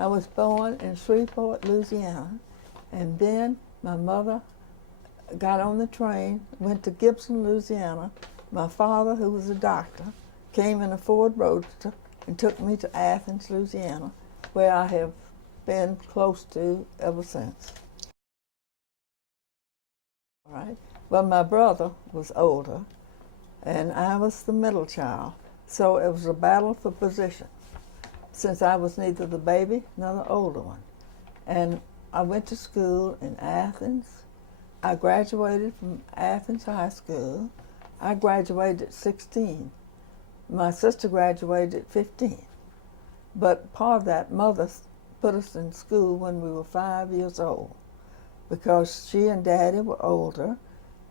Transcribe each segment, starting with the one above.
I was born in Shreveport, Louisiana, and then my mother got on the train, went to Gibson, Louisiana. My father, who was a doctor, came in a Ford Roadster and took me to Athens, Louisiana, where I have been close to ever since. All right. Well, my brother was older, and I was the middle child, so it was a battle for position, since I was neither the baby nor the older one. And I went to school in Athens. I graduated from Athens High School. I graduated at 16. My sister graduated at 15. But part of that, mother put us in school when we were 5 years old, because she and Daddy were older,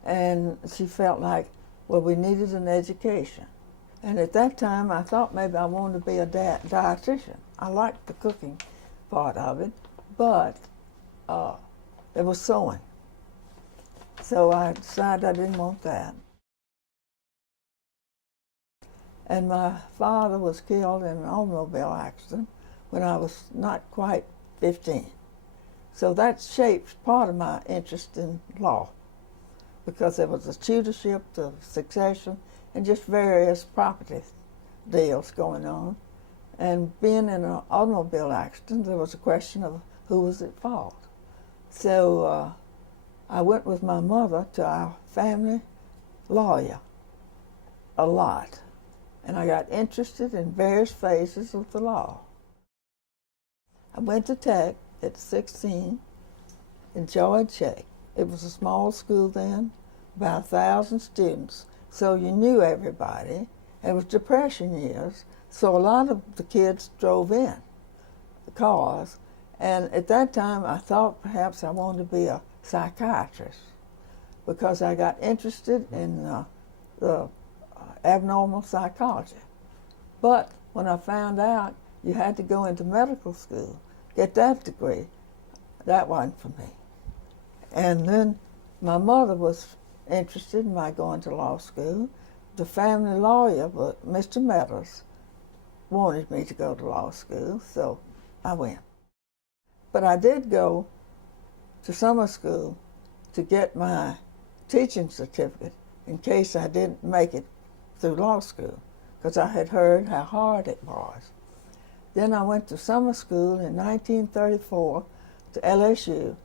and she felt like, well, we needed an education. And at that time, I thought maybe I wanted to be a dietitian. I liked the cooking part of it, but it was sewing. So I decided I didn't want that. And my father was killed in an automobile accident when I was not quite 15. So that shaped part of my interest in law, because there was a tutorship, the succession, and just various property deals going on. And being in an automobile accident, there was a question of who was at fault. So I went with my mother to our family lawyer a lot, and I got interested in various phases of the law. I went to Tech at 16, enjoyed Tech. It was a small school then, about 1,000 students, so you knew everybody. It was Depression years, so a lot of the kids drove in the cars, and at that time I thought perhaps I wanted to be a psychiatrist, because I got interested in the abnormal psychology. But when I found out you had to go into medical school, get that degree, that wasn't for me. And then my mother was interested in my going to law school. The family lawyer, Mr. Meadows, wanted me to go to law school, so I went. But I did go to summer school to get my teaching certificate in case I didn't make it through law school, because I had heard how hard it was. Then I went to summer school in 1934 to LSU,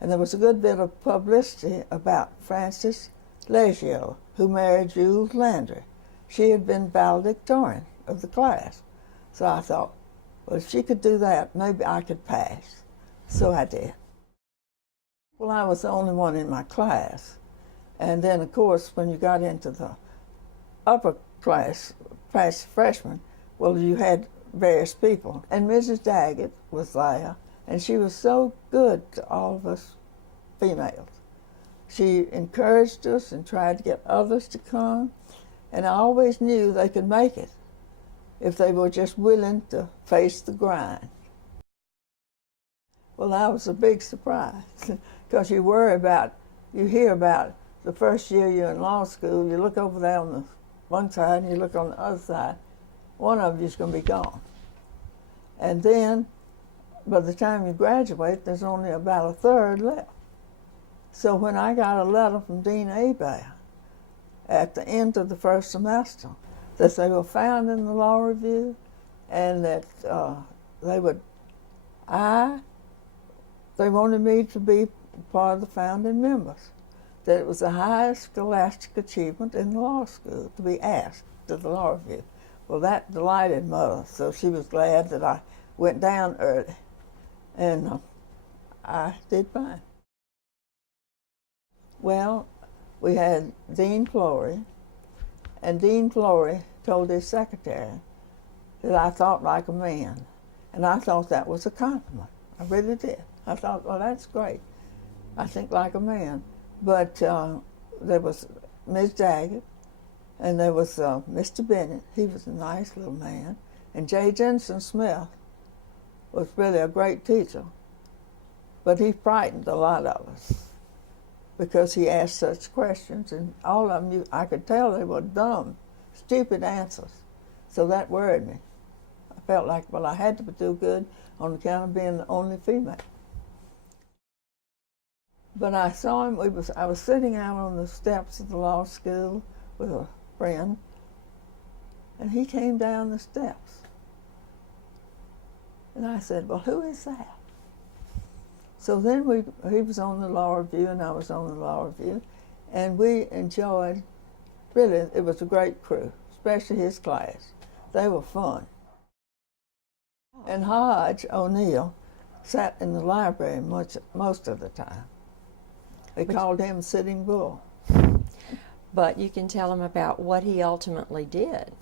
and there was a good bit of publicity about Frances Leggio, who married Jules Landry. She had been valedictorian of the class. So I thought, well, if she could do that, maybe I could pass. So I did. Well, I was the only one in my class. And then, of course, when you got into the upper class, freshmen, well, you had various people. And Mrs. Daggett was there, and she was so good to all of us females. She encouraged us and tried to get others to come, and I always knew they could make it if they were just willing to face the grind. Well, that was a big surprise, because you hear about the first year you're in law school, you look over there on the one side and you look on the other side, one of you's going to be gone. And then, by the time you graduate, there's only about a third left. So when I got a letter from Dean Hebert at the end of the first semester that they were found in the law review, and that they wanted me to be part of the founding members, that it was the highest scholastic achievement in the law school to be asked to the law review. Well, that delighted Mother, so she was glad that I went down early, and I did fine. Well, we had Dean Flory, and Dean Flory told his secretary that I thought like a man, and I thought that was a compliment. I really did. I thought, well, that's great. I think like a man. But there was Ms. Daggett, and there was Mr. Bennett. He was a nice little man. And J. Jensen Smith was really a great teacher, but he frightened a lot of us because he asked such questions, and all of them, I could tell they were dumb, stupid answers. So that worried me. felt like, well, I had to do good on account of being the only female. But I saw him, I was sitting out on the steps of the law school with a friend, and he came down the steps. And I said, well, who is that? So then he was on the law review and I was on the law review, and we enjoyed, really, it was a great crew, especially his class. They were fun. And Hodge O'Neill sat in the library most of the time. They called him Sitting Bull. But you can tell him about what he ultimately did.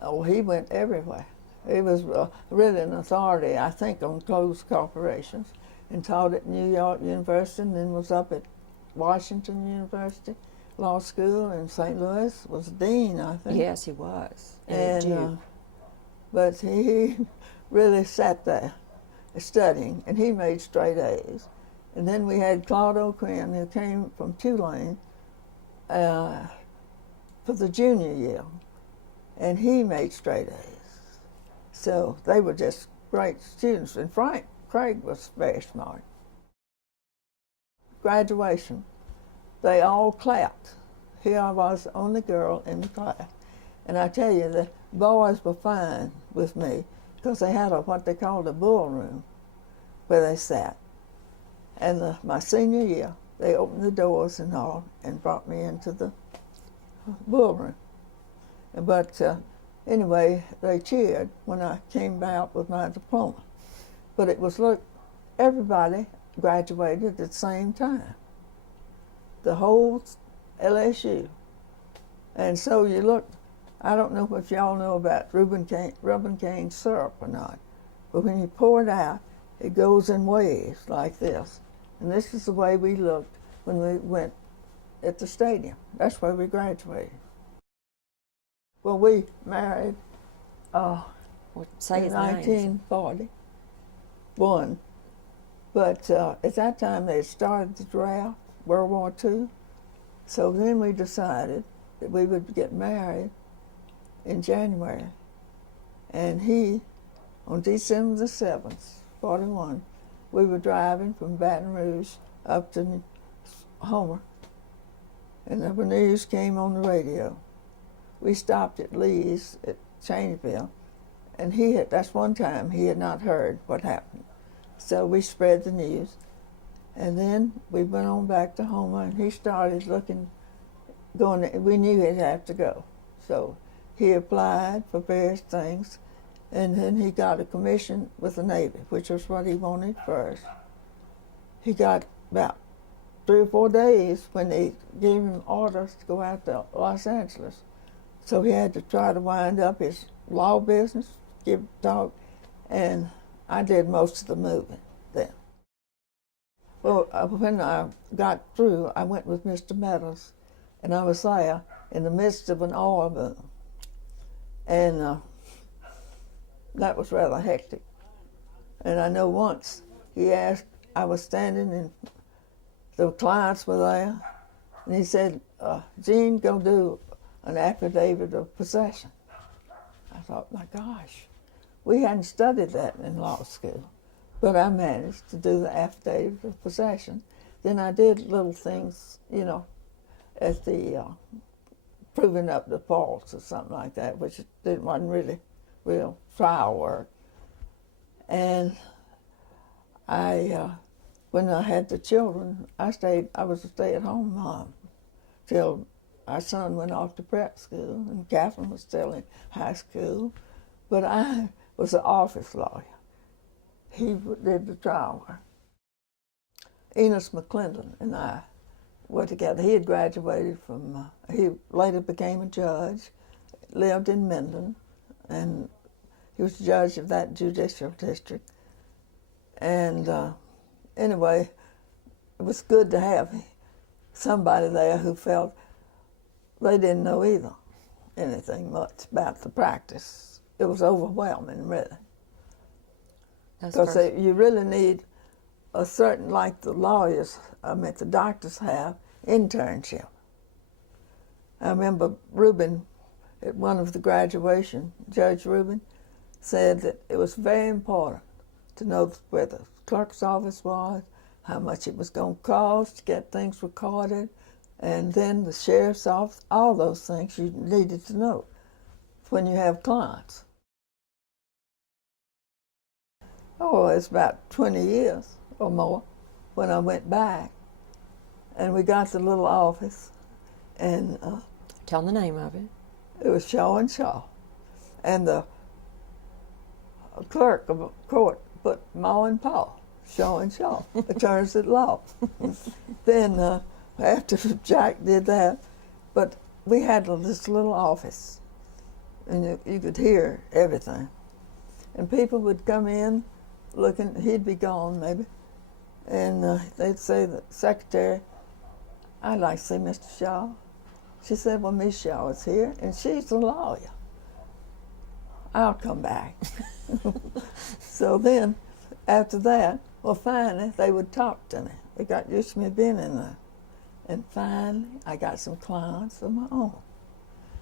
Oh, he went everywhere. He was really an authority, I think, on closed corporations, and taught at New York University, and then was up at Washington University Law School in St. Louis, was dean, I think. Yes, he was. But he really sat there studying, and he made straight A's. And then we had Claude O'Quinn, who came from Tulane for the junior year, and he made straight A's. So they were just great students. And Craig was very smart. Graduation, they all clapped. Here I was the only girl in the class. And I tell you, the boys were fine with me because they had what they called a bull room where they sat. And my senior year, they opened the doors and all and brought me into the bull room. But anyway, they cheered when I came out with my diploma. But it was, look, everybody graduated at the same time. The whole LSU. And so you look, I don't know if y'all know about Reuben cane syrup or not, but when you pour it out, it goes in waves like this. And this is the way we looked when we went at the stadium. That's where we graduated. Well, we married in 1941. But at that time, they had started the draft, World War II. So then we decided that we would get married in January. And he, on December the 7th, 41, we were driving from Baton Rouge up to Homer, and the news came on the radio. We stopped at Lee's at Cheneyville, and that's one time he had not heard what happened. So we spread the news, and then we went on back to Homer, and he started we knew he'd have to go. So he applied for various things, and then he got a commission with the Navy, which was what he wanted first. He got about 3 or 4 days when they gave him orders to go out to Los Angeles. So he had to try to wind up his law business, give talk, and I did most of the moving then. Well, when I got through, I went with Mr. Meadows, and I was there in the midst of an oil boom. And that was rather hectic. And I know once he asked, I was standing and the clients were there, and he said, Gene, go do an affidavit of possession. I thought, my gosh, we hadn't studied that in law school, but I managed to do the affidavit of possession. Then I did little things, at the proving up the faults or something like that, which wasn't really real trial work. And when I had the children, I was a stay-at-home mom till our son went off to prep school, and Catherine was still in high school. But I was an office lawyer. He did the trial work. Enos McClendon and I were together. He had graduated from, he later became a judge, lived in Minden, and he was the judge of that judicial district. And anyway, it was good to have somebody there who felt they didn't know either anything much about the practice. It was overwhelming, really. Because you really need a certain, like the lawyers, the doctors have, internship. I remember Reuben, at one of the graduation, Judge Reuben, said that it was very important to know where the clerk's office was, how much it was going to cost to get things recorded, and then the sheriff's office, all those things you needed to know when you have clients. Oh, it's about 20 years or more when I went back, and we got the little office, and Tell the name of it. it was Shaw and Shaw, and the clerk of the court put Ma and Pa, Shaw and Shaw, attorneys at law. Then after Jack did that, but we had this little office, and you could hear everything. And people would come in looking, he'd be gone maybe, and they'd say, the secretary, I'd like to see Mr. Shaw. She said, well, Miss Shaw is here, and she's a lawyer. I'll come back. So then, after that, well, finally, they would talk to me. They got used to me being in there. And finally, I got some clients of my own.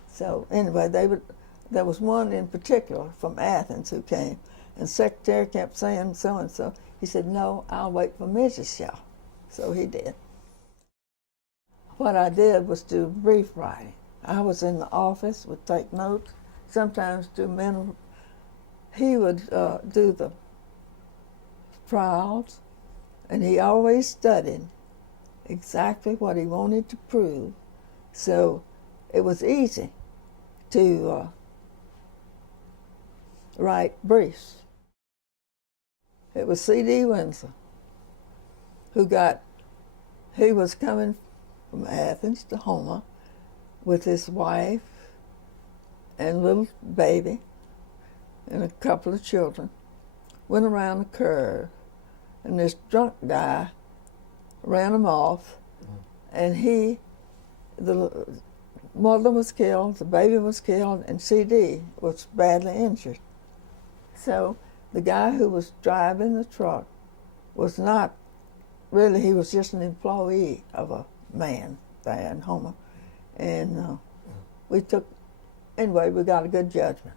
So anyway, there was one in particular from Athens who came, and the secretary kept saying so-and-so. He said, no, I'll wait for Mrs. Shaw. So he did. What I did was do brief writing. I was in the office, would take notes, sometimes do mental. He would do the trials, and he always studied exactly what he wanted to prove. So it was easy to write briefs. It was C.D. Winsor he was coming from Athens to Houma with his wife and little baby and a couple of children, went around the curve, and this drunk guy ran him off, and the mother was killed, the baby was killed, and C.D. was badly injured. So the guy who was driving the truck was not really, he was just an employee of a man there in Houma. And we got a good judgment.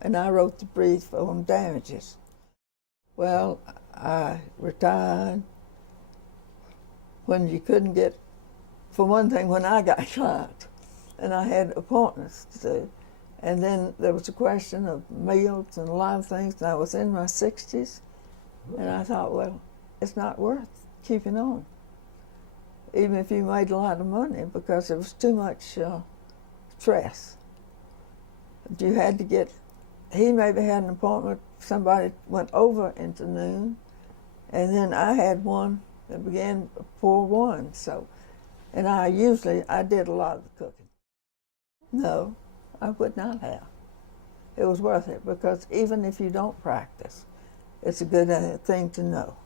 And I wrote the brief on damages. Well, I retired when you couldn't get, for one thing, when I got clients, and I had appointments to do. And then there was a question of meals and a lot of things, and I was in my 60s, and I thought, well, it's not worth keeping on, even if you made a lot of money, because there was too much stress. You had to get, he maybe had an appointment, somebody went over into noon, and then I had one that began before 1, so, and I did a lot of the cooking. No, I would not have. It was worth it, because even if you don't practice, it's a good thing to know.